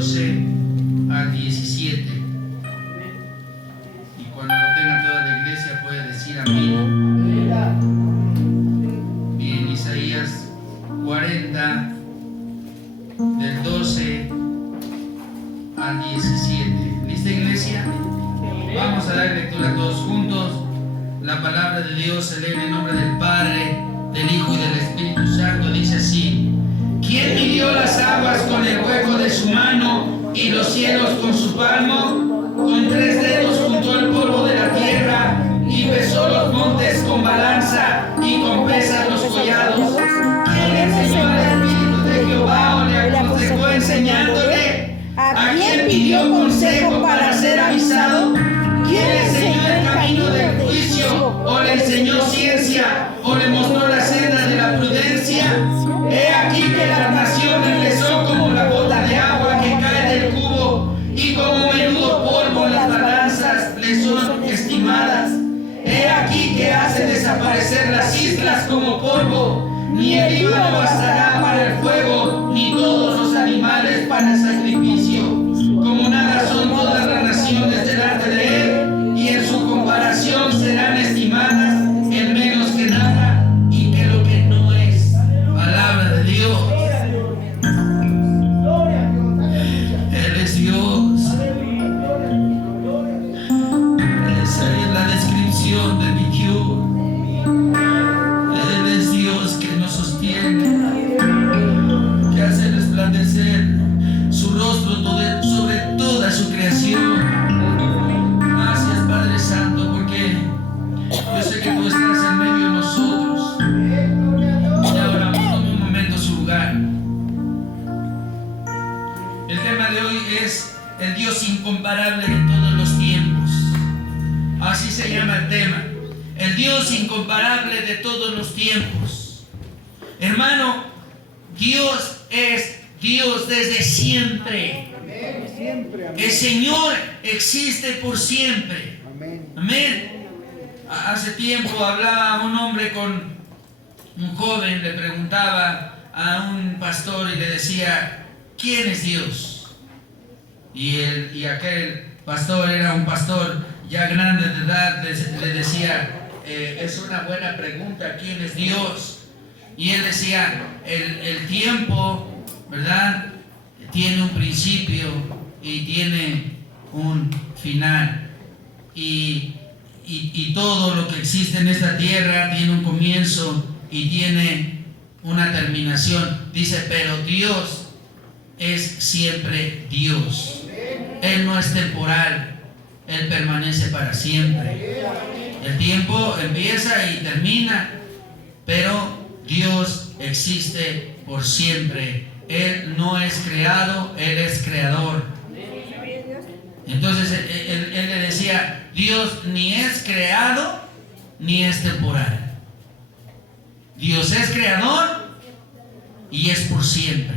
12 al 17. Y cuando lo tenga toda la iglesia puede decir amén. Bien, Isaías 40, del 12 al 17. ¿Lista, iglesia? Vamos a dar lectura todos juntos. La palabra de Dios se lee en el nombre del Padre, del Hijo y del Espíritu Santo. Dice así: ¿Quién midió las aguas con el hueco de su mano y los cielos con su palmo? Con 3 dedos juntó el polvo de la tierra y pesó los montes con balanza y con pesas los collados. ¿Quién enseñó al Espíritu de Jehová o le aconsejó enseñándole? ¿A quién pidió consejo para ser avisado? ¿Quién le enseñó el camino del juicio o le enseñó ciencia o le mostró la senda de la prudencia? He aquí que las naciones le son como la gota de agua que cae del cubo y como menudo polvo en las balanzas le son estimadas. He aquí que hace desaparecer las islas como polvo, ni el Líbano bastará para el fuego, ni todos los animales para el sacrificio. Como nada son todas las naciones delante de él, y en su comparación serán estimadas en menos que nada y que lo que no es. Palabra de Dios. Él es Dios. Esa es la descripción de mi Dios. Él es Dios que nos sostiene, que hace resplandecer su rostro sobre toda su creación. Gracias, Padre Santo, porque yo sé que tú estás en medio de nosotros. Y ahora tome un momento su lugar. El tema de hoy es el Dios incomparable de todos los tiempos. Así se llama el tema. El Dios incomparable de todos los tiempos. Hermano, Dios es Dios desde siempre. El Señor existe por siempre. Amén. Hace tiempo hablaba un hombre con un joven, le preguntaba a un pastor y le decía: ¿quién es Dios? Y aquel pastor era un pastor ya grande de edad, le decía: es una buena pregunta, ¿quién es Dios? Y él decía: el tiempo, ¿verdad?, tiene un principio y tiene un final. Y todo lo que existe en esta tierra tiene un comienzo y tiene una terminación. Dice, pero Dios es siempre Dios. Él no es temporal, Él permanece para siempre. El tiempo empieza y termina, pero Dios existe por siempre. Él no es creado, Él es creador. Entonces él le decía: Dios ni es creado ni es temporal. Dios es creador y es por siempre.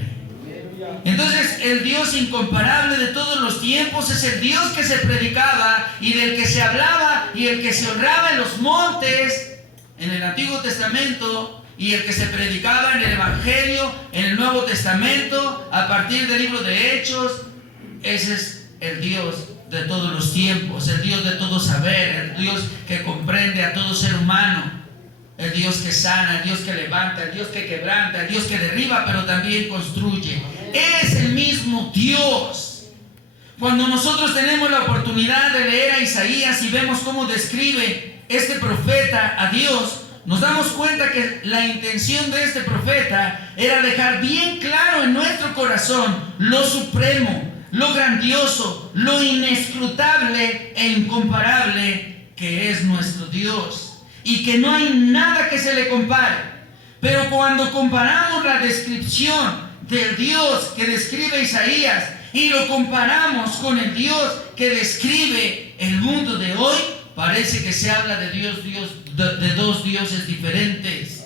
Entonces el Dios incomparable de todos los tiempos es el Dios que se predicaba y del que se hablaba y el que se honraba en los montes en el Antiguo Testamento, y el que se predicaba en el Evangelio en el Nuevo Testamento a partir del libro de Hechos. Ese es el Dios de todos los tiempos, el Dios de todo saber, el Dios que comprende a todo ser humano, el Dios que sana, el Dios que levanta, el Dios que quebranta, el Dios que derriba pero también construye. Es el mismo Dios. Cuando nosotros tenemos la oportunidad de leer a Isaías y vemos cómo describe este profeta a Dios, nos damos cuenta que la intención de este profeta era dejar bien claro en nuestro corazón lo supremo, lo grandioso, lo inescrutable e incomparable que es nuestro Dios, y que no hay nada que se le compare. Pero cuando comparamos la descripción del Dios que describe Isaías y lo comparamos con el Dios que describe el mundo de hoy, parece que se habla de de dos dioses diferentes,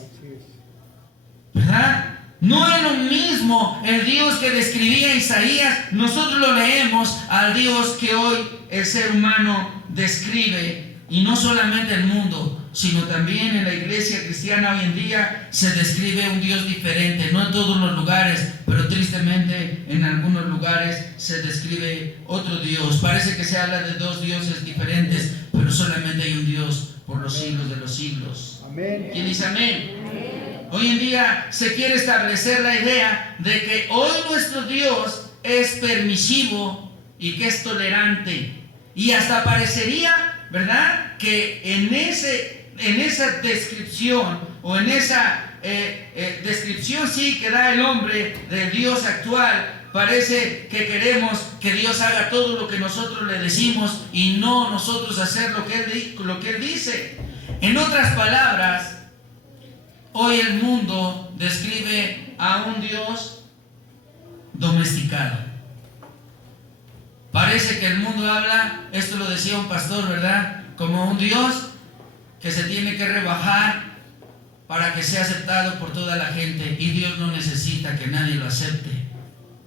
¿verdad? No es lo mismo el Dios que describía Isaías, nosotros lo leemos, al Dios que hoy el ser humano describe Y no solamente el mundo, sino también en la iglesia cristiana hoy en día se describe un Dios diferente. No en todos los lugares, pero tristemente en algunos lugares se describe otro Dios. Parece que se habla de dos dioses diferentes, pero solamente hay un Dios por los siglos de los siglos. Amén. ¿Quién dice amén? Hoy en día se quiere establecer la idea de que hoy nuestro Dios es permisivo y que es tolerante. Y hasta parecería, ¿verdad?, que en esa descripción o en esa descripción sí que da el hombre del Dios actual, parece que queremos que Dios haga todo lo que nosotros le decimos y no nosotros hacer lo que Él dice. En otras palabras, hoy el mundo describe a un Dios domesticado. Parece que el mundo habla, esto lo decía un pastor, ¿verdad?, como un Dios que se tiene que rebajar para que sea aceptado por toda la gente, y Dios no necesita que nadie lo acepte.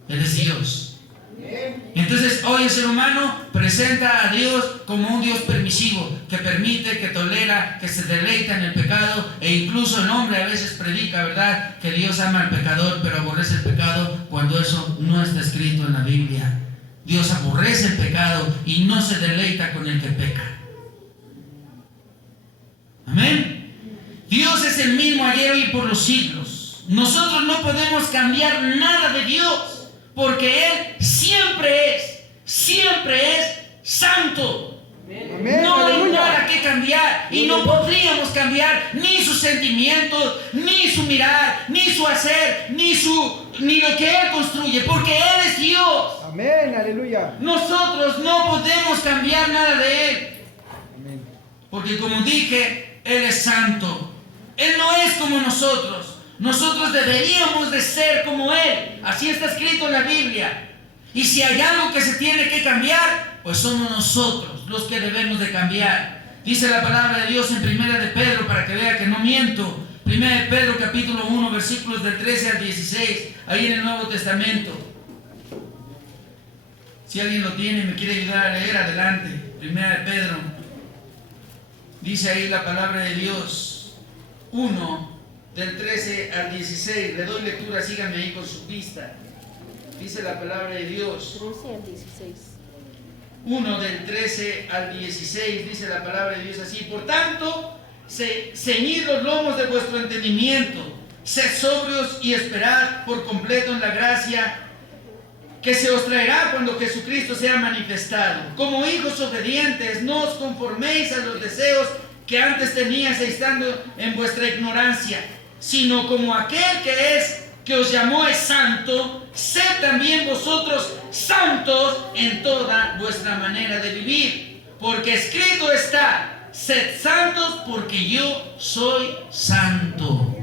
Él es Dios. Entonces hoy el ser humano presenta a Dios como un Dios permisivo, que permite, que tolera, que se deleita en el pecado, e incluso el hombre a veces predica, ¿verdad?, que Dios ama al pecador pero aborrece el pecado, cuando eso no está escrito en la Biblia. Dios aborrece el pecado y no se deleita con el que peca. Amén. Dios es el mismo ayer, hoy y por los siglos. Nosotros no podemos cambiar nada de Dios, porque Él siempre es santo. Amén. No hay Aleluya. nada que cambiar, y no podríamos cambiar ni sus sentimientos, ni su mirar, ni su hacer, ni lo que Él construye, porque Él es Dios. Amén. Aleluya. Nosotros no podemos cambiar nada de Él, Amén. porque como dije, Él es santo. Él no es como nosotros. Nosotros deberíamos de ser como Él. Así está escrito en la Biblia. Y si hay algo que se tiene que cambiar, pues somos nosotros los que debemos de cambiar. Dice la palabra de Dios en Primera de Pedro, para que vea que no miento. Primera de Pedro capítulo 1, versículos del 13 al 16, ahí en el Nuevo Testamento. Si alguien lo tiene y me quiere ayudar a leer, adelante. Primera de Pedro. Dice ahí la palabra de Dios 1, del 13 al 16. Le doy lectura, síganme ahí con su pista. Dice la palabra de Dios 13 al 16. 1 del 13 al 16, dice la palabra de Dios así: por tanto, ceñid los lomos de vuestro entendimiento, sed sobrios y esperad por completo en la gracia que se os traerá cuando Jesucristo sea manifestado. Como hijos obedientes, no os conforméis a los deseos que antes teníais estando en vuestra ignorancia, sino como aquel que os llamó es santo, sed también vosotros santos en toda vuestra manera de vivir, porque escrito está: sed santos porque yo soy santo.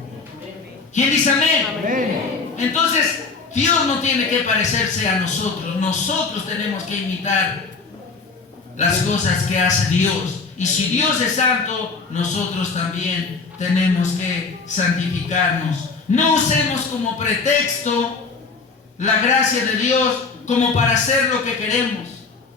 ¿Quién dice amén? Amén. Entonces, Dios no tiene que parecerse a nosotros. Nosotros tenemos que imitar las cosas que hace Dios. Y si Dios es santo, nosotros también tenemos que santificarnos. No usemos como pretexto la gracia de Dios como para hacer lo que queremos.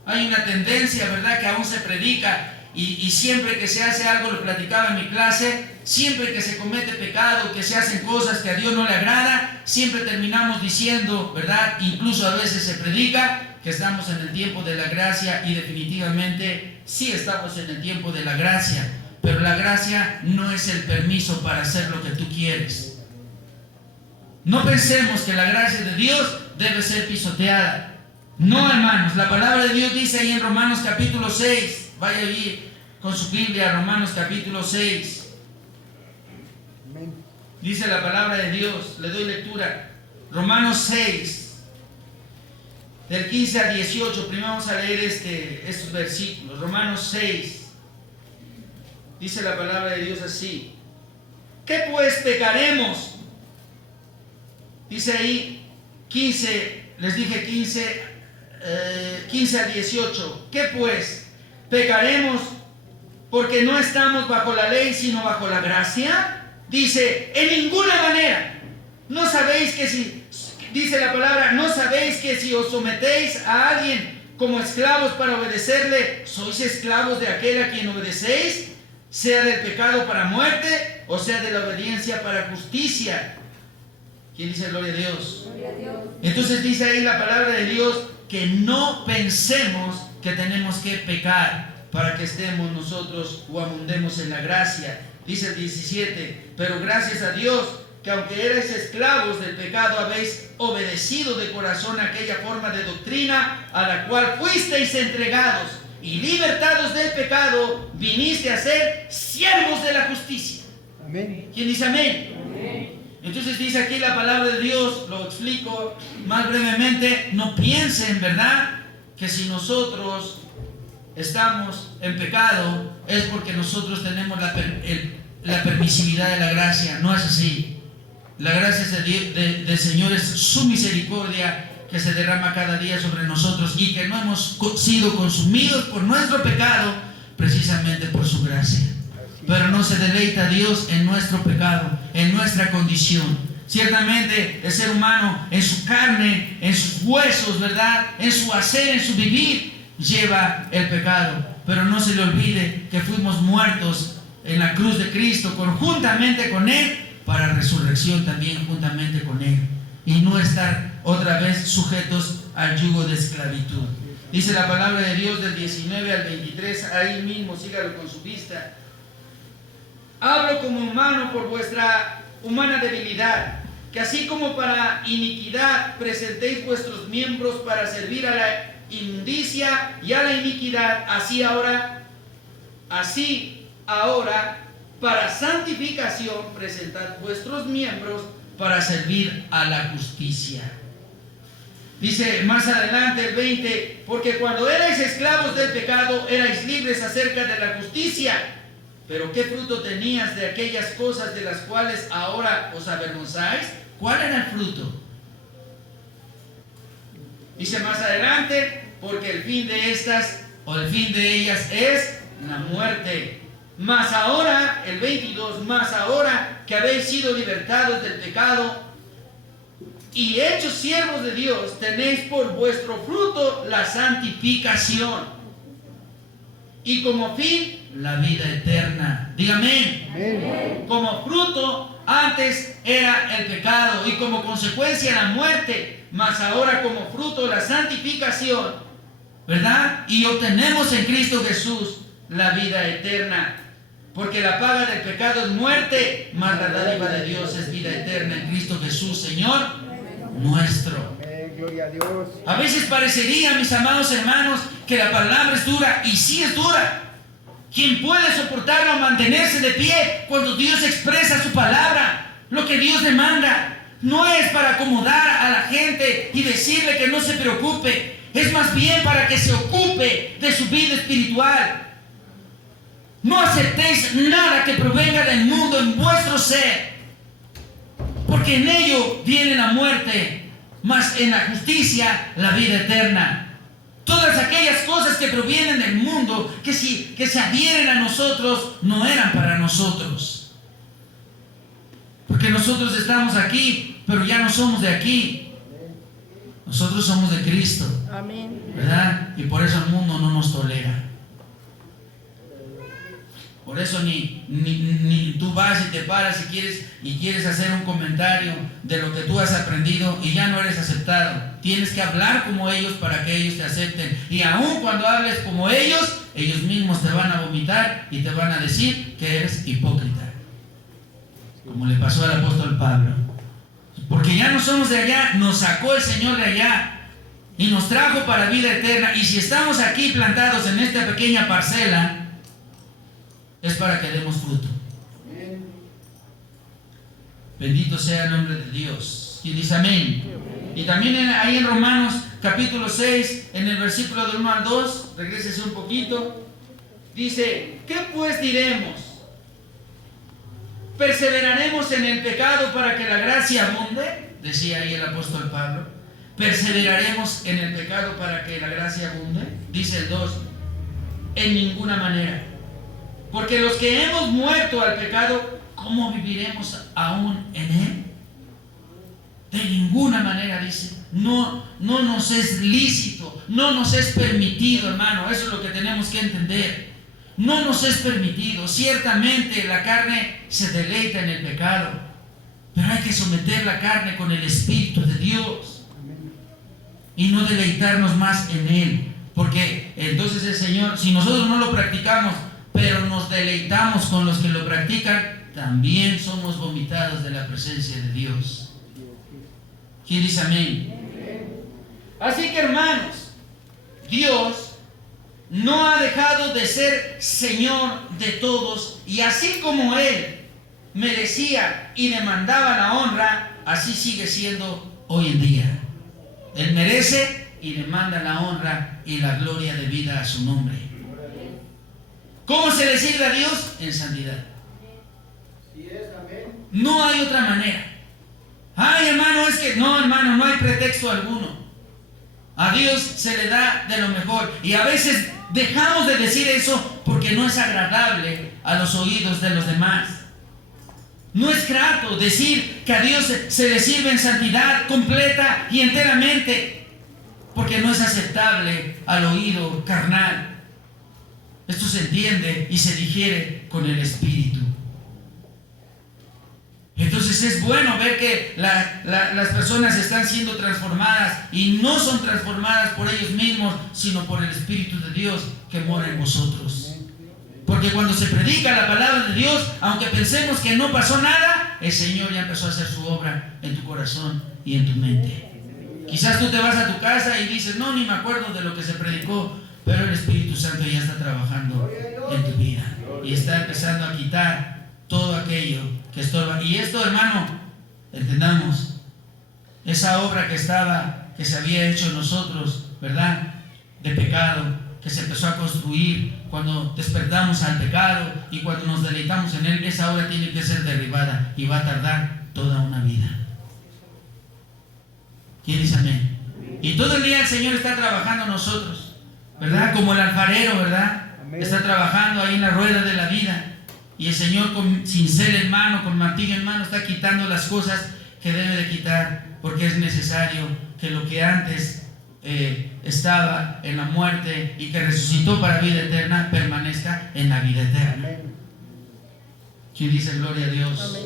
Hay una tendencia, ¿verdad?, que aún se predica, y siempre que se hace algo, lo platicaba en mi clase, siempre que se comete pecado, que se hacen cosas que a Dios no le agrada, siempre terminamos diciendo, ¿verdad?, incluso a veces se predica que estamos en el tiempo de la gracia, y definitivamente sí estamos en el tiempo de la gracia, pero la gracia no es el permiso para hacer lo que tú quieres. No pensemos que la gracia de Dios debe ser pisoteada. No, hermanos, la palabra de Dios dice ahí en Romanos capítulo 6, vaya ahí con su Biblia, Romanos capítulo 6. Amén. Dice la palabra de Dios, le doy lectura. Romanos 6, del 15 al 18. Primero vamos a leer estos versículos. Romanos 6, dice la palabra de Dios así: ¿qué pues pecaremos? Dice ahí 15, les dije 15 al 18. ¿Qué pues? ¿Pecaremos porque no estamos bajo la ley, sino bajo la gracia? Dice, en ninguna manera. ¿No sabéis que si, dice la palabra, no sabéis que si os sometéis a alguien como esclavos para obedecerle, ¿sois esclavos de aquel a quien obedecéis? Sea del pecado para muerte, o sea de la obediencia para justicia. ¿Quién dice gloria a Dios? Gloria a Dios. Entonces dice ahí la palabra de Dios que no pensemos que tenemos que pecar para que estemos nosotros o abundemos en la gracia. Dice el 17, pero gracias a Dios que aunque erais esclavos del pecado, habéis obedecido de corazón aquella forma de doctrina a la cual fuisteis entregados, y libertados del pecado, viniste a ser siervos de la justicia. Amén. ¿Quién dice amén? Amén. Entonces dice aquí la palabra de Dios, lo explico más brevemente, no piensen, ¿verdad?, que si nosotros estamos en pecado es porque nosotros tenemos la permisividad de la gracia. No es así. La gracia del Señor es su misericordia que se derrama cada día sobre nosotros y que no hemos sido consumidos por nuestro pecado precisamente por su gracia. Pero no se deleita Dios en nuestro pecado, en nuestra condición. Ciertamente el ser humano en su carne, en sus huesos, ¿verdad?, en su hacer, en su vivir, lleva el pecado. Pero no se le olvide que fuimos muertos en la cruz de Cristo conjuntamente con Él, para resurrección también juntamente con Él, y no estar otra vez sujetos al yugo de esclavitud. Dice la palabra de Dios del 19 al 23, ahí mismo, sígalo con su vista. Hablo como humano por vuestra humana debilidad, que así como para iniquidad presentéis vuestros miembros para servir a la inmundicia y a la iniquidad, así ahora para santificación presentad vuestros miembros para servir a la justicia. Dice más adelante el 20, porque cuando erais esclavos del pecado, erais libres acerca de la justicia. Pero ¿qué fruto tenías de aquellas cosas de las cuales ahora os avergonzáis? ¿Cuál era el fruto? Dice más adelante, porque el fin de estas, o el fin de ellas, es la muerte. Mas ahora, el 22, mas ahora que habéis sido libertados del pecado y hechos siervos de Dios, tenéis por vuestro fruto la santificación, y como fin, la vida eterna. Dígame. Amén. Como fruto, antes era el pecado, y como consecuencia la muerte, mas ahora como fruto la santificación, ¿verdad? Y obtenemos en Cristo Jesús la vida eterna. Porque la paga del pecado es muerte, mas la dádiva de Dios es vida eterna en Cristo Jesús, Señor nuestro. Amén. Gloria a Dios. A veces parecería, mis amados hermanos, que la palabra es dura, y sí es dura. ¿Quién puede soportarla o mantenerse de pie cuando Dios expresa su palabra? Lo que Dios demanda no es para acomodar a la gente y decirle que no se preocupe, es más bien para que se ocupe de su vida espiritual. No aceptéis nada que provenga del mundo en vuestro ser, porque en ello viene la muerte, mas en la justicia la vida eterna. Todas aquellas cosas que provienen del mundo, que se adhieren a nosotros, no eran para nosotros. Porque nosotros estamos aquí, pero ya no somos de aquí. Nosotros somos de Cristo. Amén. ¿Verdad? Y por eso el mundo no nos tolera. Por eso ni tú vas y te paras y quieres hacer un comentario de lo que tú has aprendido y ya no eres aceptado. Tienes que hablar como ellos para que ellos te acepten. Y aun cuando hables como ellos mismos te van a vomitar y te van a decir que eres hipócrita. Como le pasó al apóstol Pablo. Porque ya no somos de allá, nos sacó el Señor de allá y nos trajo para vida eterna. Y si estamos aquí plantados en esta pequeña parcela, es para que demos fruto. Bendito sea el nombre de Dios. Y dice amén. Y también ahí en Romanos capítulo 6, en el versículo del 1 al 2, regrésese un poquito, dice, ¿qué pues diremos? ¿Perseveraremos en el pecado para que la gracia abunde? Decía ahí el apóstol Pablo. ¿Perseveraremos en el pecado para que la gracia abunde? Dice el 2, en ninguna manera. Porque los que hemos muerto al pecado, ¿cómo viviremos aún en él? De ninguna manera, dice. no nos es lícito, no nos es permitido, hermano. Eso es lo que tenemos que entender. No nos es permitido. Ciertamente la carne se deleita en el pecado, pero hay que someter la carne con el Espíritu de Dios y no deleitarnos más en Él. Porque entonces el Señor, si nosotros no lo practicamos, pero nos deleitamos con los que lo practican, también somos vomitados de la presencia de Dios. ¿Quién dice amén? Así que, hermanos, Dios no ha dejado de ser Señor de todos, y así como Él merecía y demandaba la honra, así sigue siendo hoy en día. Él merece y demanda la honra y la gloria debida a su nombre. ¿Cómo se le sirve a Dios? En santidad. No hay otra manera. Ay, hermano, es que no, hermano, no hay pretexto alguno. A Dios se le da de lo mejor, y a veces dejamos de decir eso porque no es agradable a los oídos de los demás. No es grato decir que a Dios se le sirve en santidad completa y enteramente, porque no es aceptable al oído carnal. Esto se entiende y se digiere con el Espíritu. Entonces es bueno ver que las personas están siendo transformadas, y no son transformadas por ellos mismos, sino por el Espíritu de Dios que mora en vosotros. Porque cuando se predica la palabra de Dios, aunque pensemos que no pasó nada, el Señor ya empezó a hacer su obra en tu corazón y en tu mente. Quizás tú te vas a tu casa y dices, no, ni me acuerdo de lo que se predicó, pero el Espíritu Santo ya está trabajando en tu vida y está empezando a quitar todo aquello que estorba. Y esto, hermano, entendamos, esa obra que se había hecho en nosotros, ¿verdad?, de pecado, que se empezó a construir cuando despertamos al pecado y cuando nos deleitamos en él, esa obra tiene que ser derribada, y va a tardar toda una vida. ¿Quién dice amén? Y todo el día el Señor está trabajando en nosotros, ¿verdad? Como el alfarero, ¿verdad? Está trabajando ahí en la rueda de la vida. Y el Señor con cincel en mano, con martillo en mano, está quitando las cosas que debe de quitar, porque es necesario que lo que antes estaba en la muerte y que resucitó para vida eterna, permanezca en la vida eterna. ¿Quién dice gloria a Dios?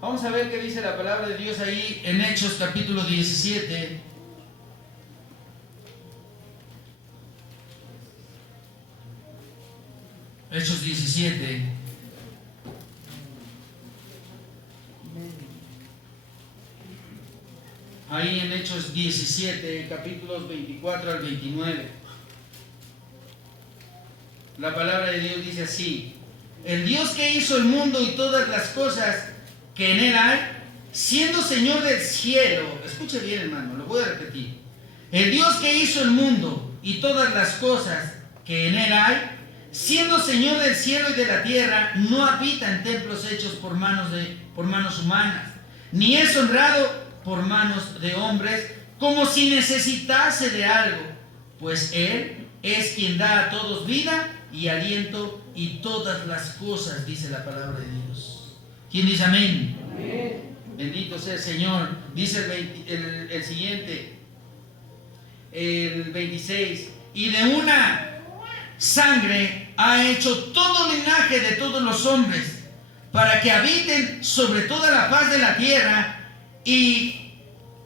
Vamos a ver qué dice la palabra de Dios ahí en Hechos capítulo 17. Hechos 17. Ahí en Hechos 17, capítulos 24 al 29. La palabra de Dios dice así: el Dios que hizo el mundo y todas las cosas que en él hay, siendo Señor del cielo, escuche bien, hermano, lo voy a repetir. El Dios que hizo el mundo y todas las cosas que en él hay, siendo Señor del cielo y de la tierra, no habita en templos hechos por manos humanas, ni es honrado por manos de hombres, como si necesitase de algo, pues Él es quien da a todos vida y aliento y todas las cosas, dice la palabra de Dios. ¿Quién dice amén? Amén. Bendito sea el Señor. Dice el siguiente, el 26, y de una sangre ha hecho todo linaje de todos los hombres, para que habiten sobre toda la faz de la tierra, y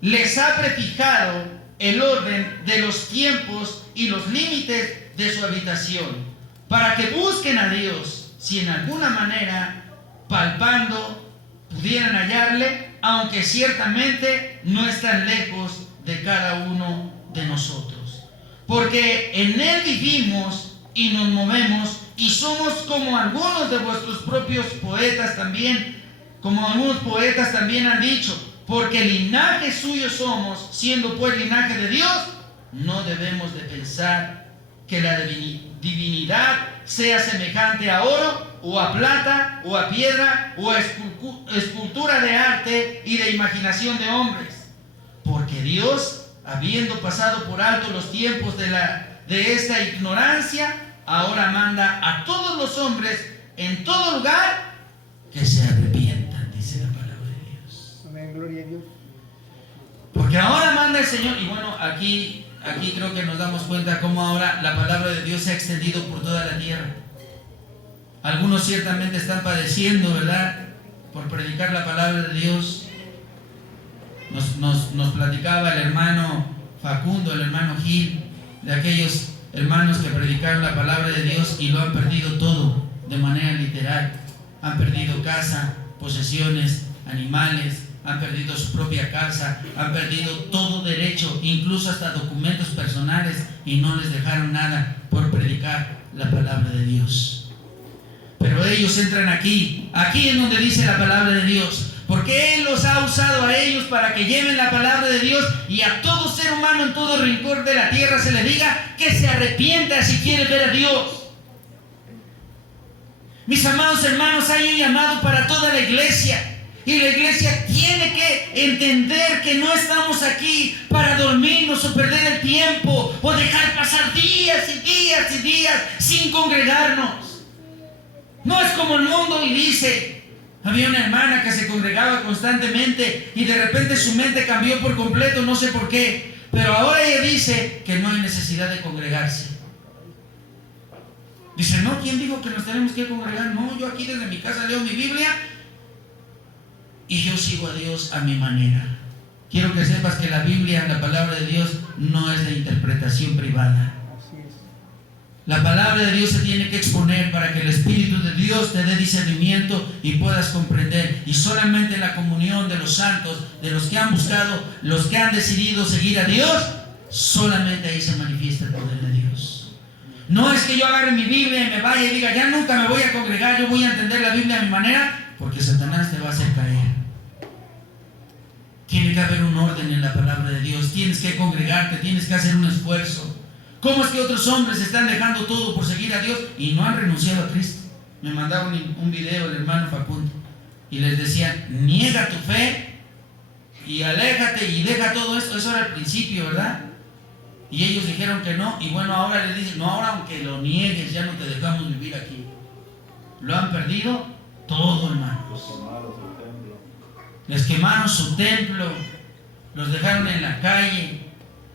les ha prefijado el orden de los tiempos y los límites de su habitación, para que busquen a Dios, si en alguna manera, palpando, pudieran hallarle, aunque ciertamente no están lejos de cada uno de nosotros. Porque en Él vivimos y nos movemos, y somos como algunos de vuestros propios poetas también, como algunos poetas también han dicho, porque linaje suyo somos, siendo pues linaje de Dios. No debemos de pensar que la divinidad sea semejante a oro, o a plata, o a piedra, o a escultura de arte y de imaginación de hombres. Porque Dios, habiendo pasado por alto los tiempos de esta ignorancia, ahora manda a todos los hombres en todo lugar que se arrepientan, dice la palabra de Dios. Amén, gloria a Dios. Porque ahora manda el Señor. Y bueno, aquí creo que nos damos cuenta cómo ahora la palabra de Dios se ha extendido por toda la tierra. Algunos ciertamente están padeciendo, ¿verdad?, por predicar la palabra de Dios. Nos platicaba el hermano Facundo, el hermano Gil, de aquellos hermanos que predicaron la palabra de Dios y lo han perdido todo de manera literal. Han perdido casa, posesiones, animales, han perdido su propia casa, han perdido todo derecho, incluso hasta documentos personales, y no les dejaron nada por predicar la palabra de Dios. Pero ellos entran aquí es donde dice la palabra de Dios, porque Él los ha usado a ellos para que lleven la palabra de Dios, y a todo ser humano en todo rincón de la tierra se le diga que se arrepienta si quiere ver a Dios. Mis amados hermanos, hay un llamado para toda la iglesia. Y la iglesia tiene que entender que no estamos aquí para dormirnos o perder el tiempo o dejar pasar días y días y días sin congregarnos. No es como el mundo y dice, había una hermana que se congregaba constantemente y de repente su mente cambió por completo, no sé por qué, pero ahora ella dice que no hay necesidad de congregarse. Dice, no, ¿quién dijo que nos tenemos que congregar? No, yo aquí desde mi casa leo mi Biblia y yo sigo a Dios a mi manera. Quiero que sepas que la Biblia, la palabra de Dios, no es de interpretación privada. La palabra de Dios se tiene que exponer para que el Espíritu de Dios te dé discernimiento y puedas comprender. Y solamente en la comunión de los santos, de los que han buscado, los que han decidido seguir a Dios, solamente ahí se manifiesta el poder de Dios. No es que yo agarre mi Biblia y me vaya y diga, ya nunca me voy a congregar, yo voy a entender la Biblia a mi manera, porque Satanás te va a hacer caer. Tiene que haber un orden en la palabra de Dios. Tienes que congregarte, tienes que hacer un esfuerzo. ¿Cómo es que otros hombres están dejando todo por seguir a Dios y no han renunciado a Cristo? Me mandaron un video el hermano Facundo y les decían, niega tu fe y aléjate y deja todo esto. Eso era al principio, ¿verdad? Y ellos dijeron que no, y bueno, ahora les dicen, no, ahora aunque lo niegues, ya no te dejamos vivir aquí. Lo han perdido todo, hermanos. Les quemaron su templo, los dejaron en la calle,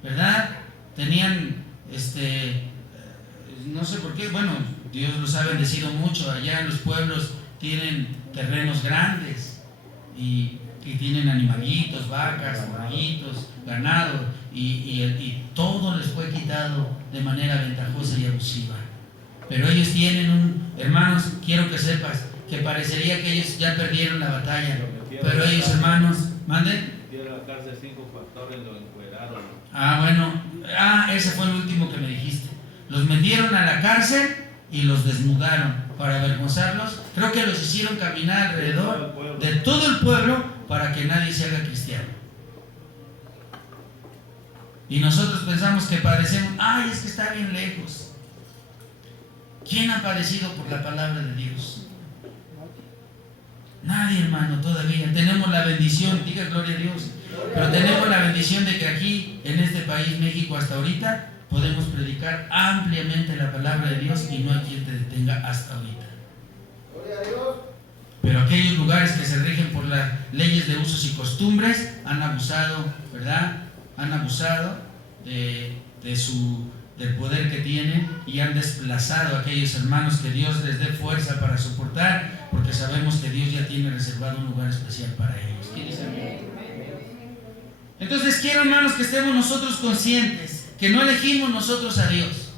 ¿verdad? Tenían, no sé por qué, bueno, Dios los ha bendecido mucho. Allá en los pueblos tienen terrenos grandes y tienen animalitos, vacas, borreguitos, ganado, y todo les fue quitado de manera ventajosa y abusiva. Pero ellos tienen hermanos, quiero que sepas que parecería que ellos ya perdieron la batalla, pero ellos, hermanos, manden. Ese fue el último que me dijiste. Los metieron a la cárcel y los desnudaron para avergonzarlos. Creo que los hicieron caminar alrededor de todo el pueblo para que nadie se haga cristiano. Y nosotros pensamos que padecemos, es que está bien lejos. ¿Quién ha padecido por la palabra de Dios? Nadie, hermano, todavía. Tenemos la bendición, diga gloria a Dios, pero tenemos la bendición de que aquí, en este país, México, hasta ahorita, podemos predicar ampliamente la palabra de Dios y no hay quien te detenga hasta ahorita. Gloria a Dios. Pero aquellos lugares que se rigen por las leyes de usos y costumbres han abusado, ¿verdad? Han abusado del poder que tienen y han desplazado a aquellos hermanos que Dios les dé fuerza para soportar, porque sabemos que Dios ya tiene reservado un lugar especial para ellos. ¿Quién dice amén? Entonces quiero, hermanos, que estemos nosotros conscientes que no elegimos nosotros a Dios.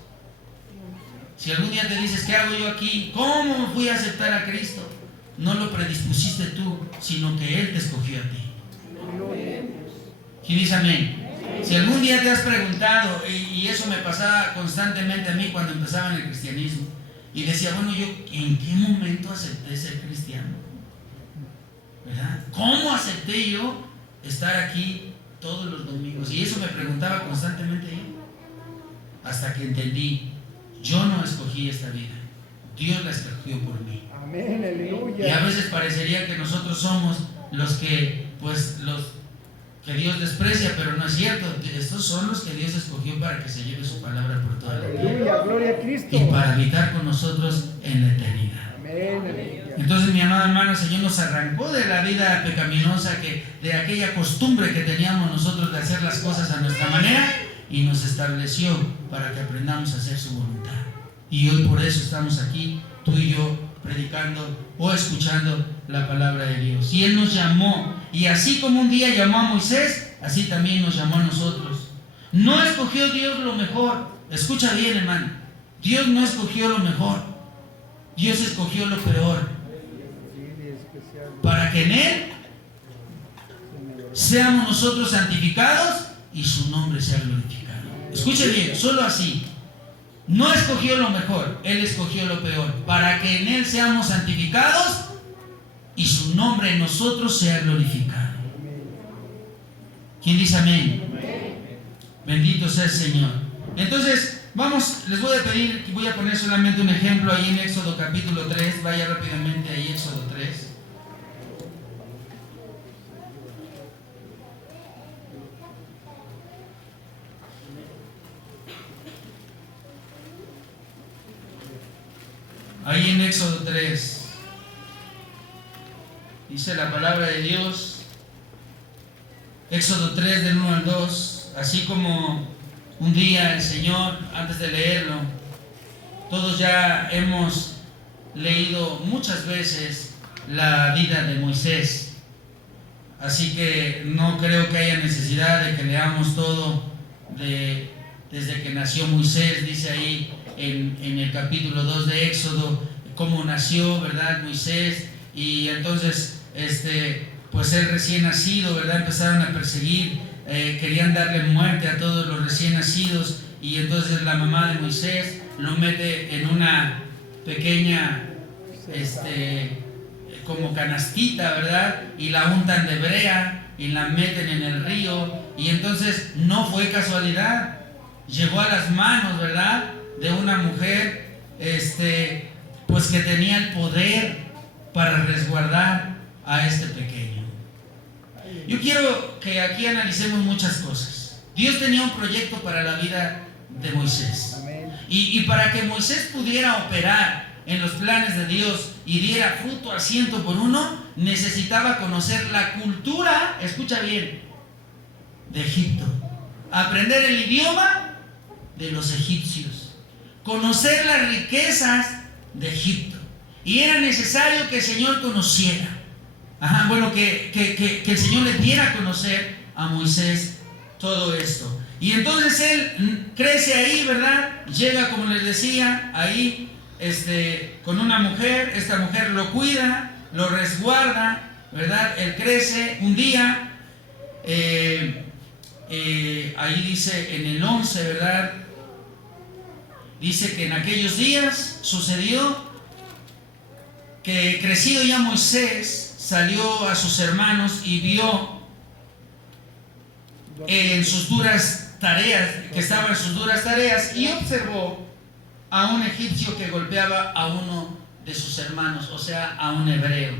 Si algún día te dices, ¿qué hago yo aquí? ¿Cómo fui a aceptar a Cristo? No lo predispusiste tú, sino que Él te escogió a ti. ¿Quién dice amén? Si algún día te has preguntado, y eso me pasaba constantemente a mí cuando empezaba en el cristianismo, y decía, bueno, yo ¿en qué momento acepté ser cristiano? ¿Verdad? ¿Cómo acepté yo estar aquí todos los domingos? Y eso me preguntaba constantemente yo, hasta que entendí, yo no escogí esta vida, Dios la escogió por mí. Amén, aleluya. Y a veces parecería que nosotros somos los que Dios desprecia, pero no es cierto. Estos son los que Dios escogió para que se lleve su palabra por toda la tierra. Aleluya, gloria a Cristo. Y para habitar con nosotros en la eternidad. Amén, aleluya. Entonces Entonces, mi amado hermano, el Señor nos arrancó de la vida pecaminosa, de aquella costumbre que teníamos nosotros de hacer las cosas a nuestra manera, y nos estableció para que aprendamos a hacer su voluntad. Y hoy por eso estamos aquí, tú y yo, predicando o escuchando la palabra de Dios. Y Él nos llamó, y así como un día llamó a Moisés, así también nos llamó a nosotros. No escogió Dios lo mejor. Escucha bien, hermano. Dios no escogió lo mejor. Dios escogió lo peor, para que en Él seamos nosotros santificados y su nombre sea glorificado. Escuche bien, solo así. No escogió lo mejor, Él escogió lo peor, para que en Él seamos santificados y su nombre en nosotros sea glorificado. ¿Quién dice amén? Bendito sea el Señor. Entonces, vamos, les voy a pedir, voy a poner solamente un ejemplo ahí en Éxodo capítulo 3, vaya rápidamente ahí, Éxodo 3. Ahí en Éxodo 3, dice la palabra de Dios, Éxodo 3 del 1 al 2, así como un día el Señor, antes de leerlo, todos ya hemos leído muchas veces la vida de Moisés, así que no creo que haya necesidad de que leamos todo desde que nació Moisés. Dice ahí en el capítulo 2 de Éxodo cómo nació, ¿verdad?, Moisés. Y entonces pues él recién nacido, ¿verdad?, empezaron a perseguir, querían darle muerte a todos los recién nacidos, y entonces la mamá de Moisés lo mete en una pequeña como canastita, ¿verdad?, y la untan de brea y la meten en el río. Y entonces no fue casualidad, llegó a las manos, ¿verdad?, de una mujer pues que tenía el poder para resguardar a este pequeño. Yo quiero que aquí analicemos muchas cosas. Dios tenía un proyecto para la vida de Moisés, y para que Moisés pudiera operar en los planes de Dios y diera fruto al 100%, necesitaba conocer la cultura, escucha bien, de Egipto, aprender el idioma de los egipcios, conocer las riquezas de Egipto. Y era necesario que el Señor conociera, que el Señor le diera a conocer a Moisés todo esto. Y entonces él crece ahí, ¿verdad? Llega, como les decía, ahí con una mujer. Esta mujer lo cuida, lo resguarda, ¿verdad? Él crece. Un día, ahí dice en el 11, ¿verdad? Dice que en aquellos días sucedió que, crecido ya Moisés, salió a sus hermanos y vio en sus duras tareas, que estaban en sus duras tareas, y observó a un egipcio que golpeaba a uno de sus hermanos, o sea, a un hebreo,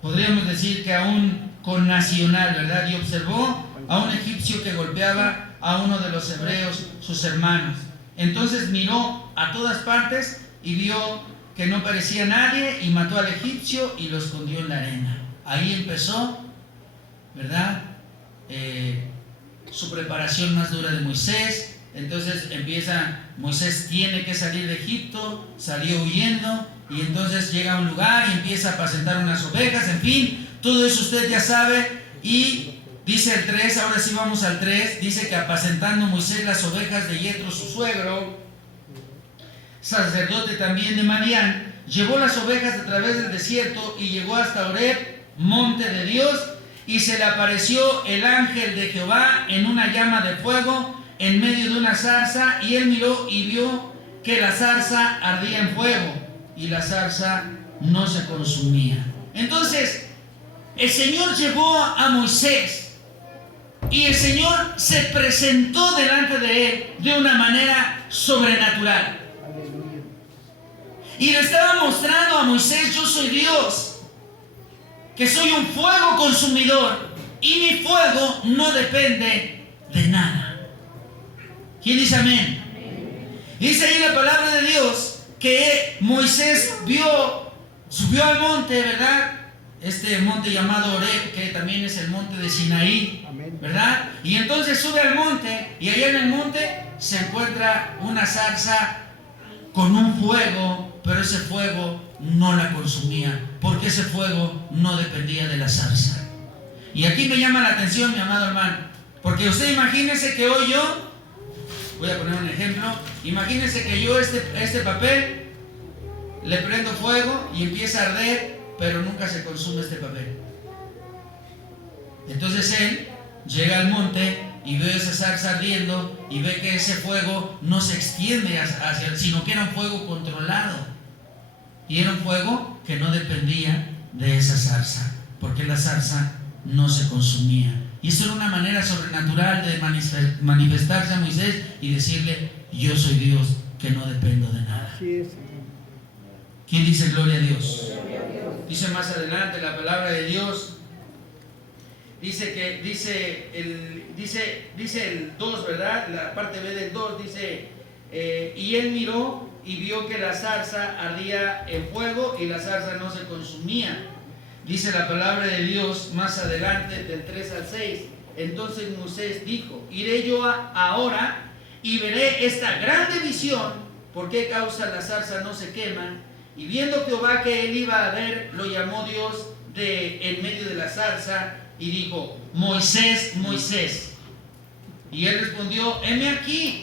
podríamos decir que a un connacional, ¿verdad? Y observó a un egipcio que golpeaba a uno de los hebreos, sus hermanos. Entonces miró a todas partes y vio que no parecía nadie, y mató al egipcio y lo escondió en la arena. Ahí empezó, ¿verdad?, su preparación más dura de Moisés. Entonces Moisés tiene que salir de Egipto, salió huyendo, y entonces llega a un lugar y empieza a apacentar unas ovejas, en fin, todo eso usted ya sabe. Y dice el 3, ahora sí vamos al 3, dice que apacentando Moisés las ovejas de Yetro, su suegro, sacerdote también de Madián, llevó las ovejas a través del desierto y llegó hasta Horeb, monte de Dios, y se le apareció el ángel de Jehová en una llama de fuego en medio de una zarza, y él miró y vio que la zarza ardía en fuego y la zarza no se consumía. Entonces el Señor llevó a Moisés, y el Señor se presentó delante de él de una manera sobrenatural. Y le estaba mostrando a Moisés: yo soy Dios, que soy un fuego consumidor, y mi fuego no depende de nada. ¿Quién dice amén? Dice ahí la palabra de Dios que Moisés vio subió al monte, ¿verdad? Este monte llamado Horeb, que también es el monte de Sinaí, Amén. ¿verdad? Y entonces sube al monte, y allá en el monte se encuentra una zarza con un fuego, pero ese fuego no la consumía, porque ese fuego no dependía de la zarza. Y aquí me llama la atención, mi amado hermano, porque usted imagínese que hoy yo, voy a poner un ejemplo, imagínese que yo este papel le prendo fuego y empieza a arder, pero nunca se consume este papel. Entonces él llega al monte y ve esa zarza ardiendo y ve que ese fuego no se extiende hacia, sino que era un fuego controlado. Y era un fuego que no dependía de esa zarza, porque la zarza no se consumía. Y eso era una manera sobrenatural de manifestarse a Moisés y decirle: yo soy Dios que no dependo de nada. Así es. ¿Quién dice gloria a Dios? Dice más adelante la palabra de Dios. Dice el 2, ¿verdad? La parte B del 2 dice: y él miró y vio que la zarza ardía en fuego y la zarza no se consumía. Dice la palabra de Dios más adelante, del 3 al 6. Entonces Moisés dijo: iré yo ahora y veré esta grande visión, por qué causa la zarza no se quema. Y viendo Jehová que él iba a ver, lo llamó Dios de en medio de la zarza y dijo: Moisés, Moisés. Y él respondió: heme aquí.